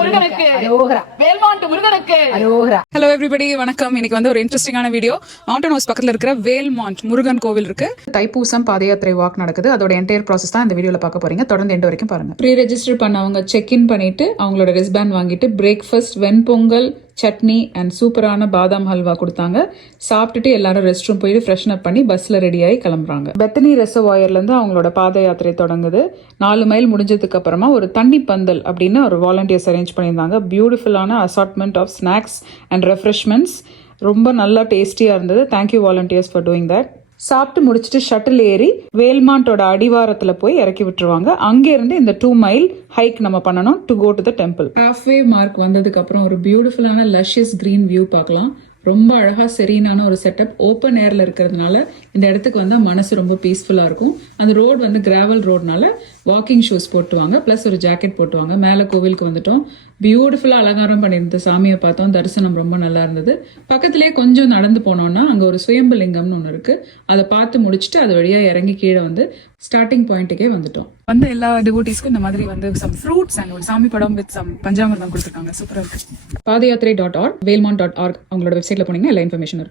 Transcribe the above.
முருகனுக்கு வேல்மாண்டு முருகனுக்கு. Hello everybody, வணக்கம். இன்னைக்கு வந்து ஒரு இன்ட்ரெஸ்டிங்கான வீடியோ. மவுண்டன் ஹவுஸ் பக்கத்துல இருக்கிற வேல்மாண்ட் முருகன் கோவில் இருக்கு. தைப்பூசம் பாத யாத்திரை வாக் நடக்குது. அதோட என்டையர் ப்ராசஸ் தான் இந்த வீடியோல பார்க்க போறீங்க. தொடர்ந்து எண்ட் வரைக்கும் பாருங்க. ப்ரீ ரெஜிஸ்டர் பண்ணவங்க செக் இன் பண்ணிட்டு அவங்களோட ரெஸ்பேண்ட் வாங்கிட்டு பிரேக்ஃபாஸ்ட் வெண்பொங்கல், சட்னி அண்ட் சூப்பரான பாதாம் ஹல்வா கொடுத்தாங்க. சாப்பிட்டுட்டு எல்லாரும் ரெஸ்ட் ரூம் போயிட்டு ஃப்ரெஷன் அப் பண்ணி பஸ்ல ரெடி ஆகி கிளம்புறாங்க. பெத்தனி ரெசர்வாயர்ல இருந்து அவங்களோட பாத யாத்திரை தொடங்குது. 4 மைல் முடிஞ்சதுக்கு அப்புறமா ஒரு தண்ணி பந்தல் அப்படின்னு ஒரு வாலண்டியர்ஸ் அரேஞ்ச் பண்ணியிருந்தாங்க. பியூட்டிஃபுல்லான assortment of snacks and refreshments. ரொம்ப நல்லா டேஸ்டியா இருந்தது. Thank you volunteers for doing that. சாப்பிட்டு முடிச்சுட்டு ஷட்டில் ஏறி வேல்மாண்டோட அடிவாரத்துல போய் இறக்கி விட்டுருவாங்க. அங்க இருந்து இந்த 2 மைல் ஹைக் நம்ம பண்ணணும் to go to the temple. Halfway mark வந்ததுக்கு அப்புறம் ஒரு பியூட்டிஃபுல்லான லஷியஸ் கிரீன் வியூ பார்க்கலாம். ரொம்ப அழகா செரீனான ஒரு செட்டப். ஓப்பன் ஏர்ல இருக்கிறதுனால இந்த இடத்துக்கு வந்தா மனசு ரொம்ப பீஸ்ஃபுல்லா இருக்கும். அந்த ரோடு வந்து கிராவல் ரோட்னால வாக்கிங் ஷூஸ் போட்டுவாங்க, பிளஸ் ஒரு ஜாக்கெட் போட்டுவாங்க. மேல கோவிலுக்கு வந்துட்டோம். பியூட்டிஃபுல்லா அலங்காரம் பண்ணியிருந்த சாமியை பார்த்தோம். தரிசனம் ரொம்ப நல்லா இருந்தது. பக்கத்திலேயே கொஞ்சம் நடந்து போனோம்னா அங்க ஒரு சுயம்பு லிங்கம்னு ஒன்று இருக்கு. அதை பார்த்து முடிச்சுட்டு அது வழியா இறங்கி கீழே வந்து ஸ்டார்டிங் பாயிண்ட்டுக்கே வந்துட்டோம். வந்து எல்லா டிவோட்டிஸ்க்கும் இந்த மாதிரி வந்து சம் ஃப்ரூட்ஸ் அண்ட் ஒரு சாமி படம் வித் சம் பஞ்சாமிர்தம் கொடுத்துருக்காங்க. சூப்பரா இருக்கு. பாதயாத்திரை.org வேல்மாண்ட்.org அவங்களோட வெப்சைட்ல போனீங்கன்னா எல்லா இன்ஃபர்மேஷன் இருக்கு.